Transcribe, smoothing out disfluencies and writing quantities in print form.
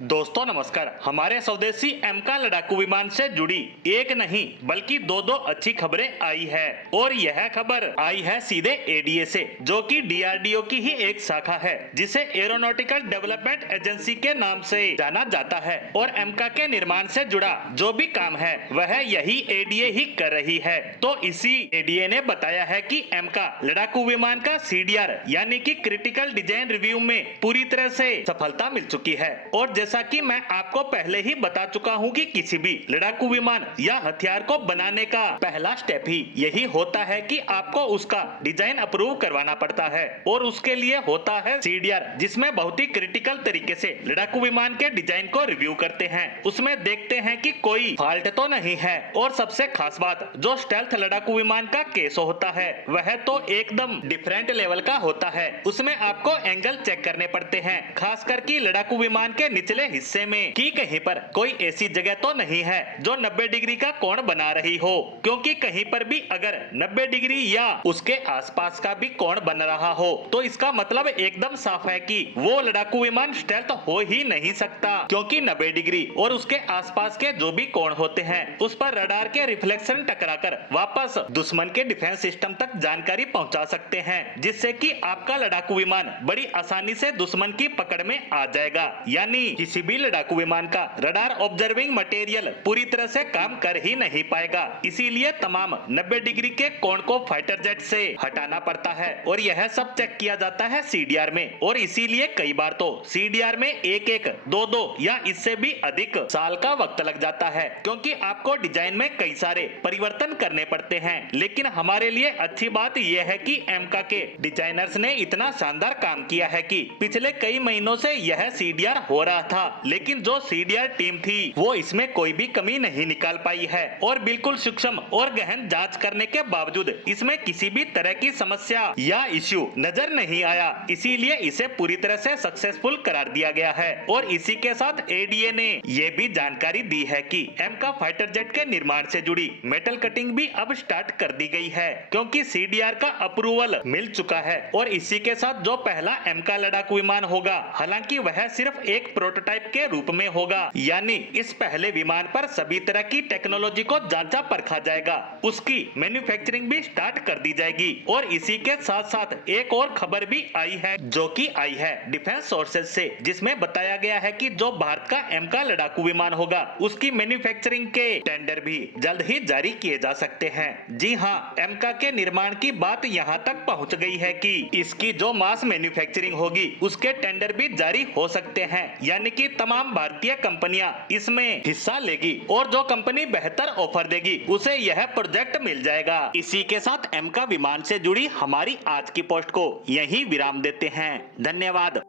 दोस्तों नमस्कार। हमारे स्वदेशी एमका लड़ाकू विमान से जुड़ी एक नहीं बल्कि दो अच्छी खबरें आई है और यह खबर आई है सीधे एडीए से, जो कि डीआरडीओ की ही एक शाखा है जिसे एरोनॉटिकल डेवलपमेंट एजेंसी के नाम से जाना जाता है। और एमका के निर्माण से जुड़ा जो भी काम है वह यही एडीए ही कर रही है। तो इसी एडीए ने बताया है कि एमका लड़ाकू विमान का सीडीआर यानी कि क्रिटिकल डिजाइन रिव्यू में पूरी तरह से सफलता मिल चुकी है। और जैसा कि मैं आपको पहले ही बता चुका हूं कि किसी भी लड़ाकू विमान या हथियार को बनाने का पहला स्टेप ही यही होता है कि आपको उसका डिजाइन अप्रूव करवाना पड़ता है और उसके लिए होता है सीडीआर, जिसमें बहुत ही क्रिटिकल तरीके से लड़ाकू विमान के डिजाइन को रिव्यू करते हैं। उसमें देखते हैं कि कोई फॉल्ट तो नहीं है। और सबसे खास बात, जो स्टेल्थ लड़ाकू विमान का केस होता है वह तो एकदम डिफरेंट लेवल का होता है। उसमें आपको एंगल चेक करने पड़ते हैं, खासकर कि लड़ाकू विमान के निचले हिस्से में कि कहीं पर कोई ऐसी जगह तो नहीं है जो 90 डिग्री का कोण बना रही हो, क्योंकि कहीं पर भी अगर 90 डिग्री या उसके आसपास का भी कोण बन रहा हो तो इसका मतलब एकदम साफ है कि वो लड़ाकू विमान स्टेल्थ हो ही नहीं सकता, क्योंकि 90 डिग्री और उसके आसपास के जो भी कोण होते हैं उस पर रडार के रिफ्लेक्शन टकराकर वापस दुश्मन के डिफेंस सिस्टम तक जानकारी पहुंचा सकते हैं, जिससे कि आपका लड़ाकू विमान बड़ी आसानी से दुश्मन की पकड़ में आ जाएगा। यानी किसी भी लड़ाकू विमान का रडार ऑब्जर्विंग मटेरियल पूरी तरह से काम कर ही नहीं पाएगा। इसीलिए तमाम 90 डिग्री के कोण को फाइटर जेट से हटाना पड़ता है और यह सब चेक किया जाता है सीडीआर में। और इसीलिए कई बार तो सीडीआर में एक दो या इससे भी अधिक साल का वक्त लग जाता है, क्योंकि आपको डिजाइन में कई सारे परिवर्तन करने पड़ते हैं। लेकिन हमारे लिए अच्छी बात यह है कि एमका के डिजाइनर्स ने इतना शानदार काम किया है कि पिछले कई महीनों से यह सीडीआर हो रहा था, लेकिन जो सीडीआर टीम थी वो इसमें कोई भी कमी नहीं निकाल पाई है। और बिल्कुल सूक्ष्म और गहन जांच करने के बावजूद इसमें किसी भी तरह की समस्या या इश्यू नजर नहीं आया, इसीलिए इसे पूरी तरह से सक्सेसफुल करार दिया गया है। और इसी के साथ एडीए ने ये भी जानकारी दी है कि एमका फाइटर जेट के निर्माण से जुड़ी मेटल कटिंग भी अब स्टार्ट कर दी गई है, क्योंकि सीडीआर का अप्रूवल मिल चुका है। और इसी के साथ जो पहला एमका लड़ाकू विमान होगा, हालांकि वह सिर्फ एक प्रोटोटाइप के रूप में होगा, यानी इस पहले विमान पर सभी तरह की टेक्नोलॉजी को जांचा परखा जाएगा, उसकी मैन्युफैक्चरिंग भी स्टार्ट कर दी जाएगी। और इसी के साथ साथ एक और खबर भी आई है, जो कि आई है डिफेंस सोर्सेज से, जिसमें बताया गया है कि जो भारत का एमका लड़ाकू विमान होगा उसकी मैन्युफैक्चरिंग के टेंडर भी जल्द ही जारी किए जा सकते हैं। जी हाँ, एमका के निर्माण की बात यहाँ तक पहुँच गई है कि इसकी जो मास मैन्युफैक्चरिंग होगी उसके टेंडर भी जारी हो सकते हैं, यानी कि तमाम भारतीय कंपनियां इसमें हिस्सा लेगी और जो कंपनी बेहतर ऑफर देगी उसे यह प्रोजेक्ट मिल जाएगा। इसी के साथ एमका विमान से जुड़ी हमारी आज की पोस्ट को यहीं विराम देते हैं। धन्यवाद।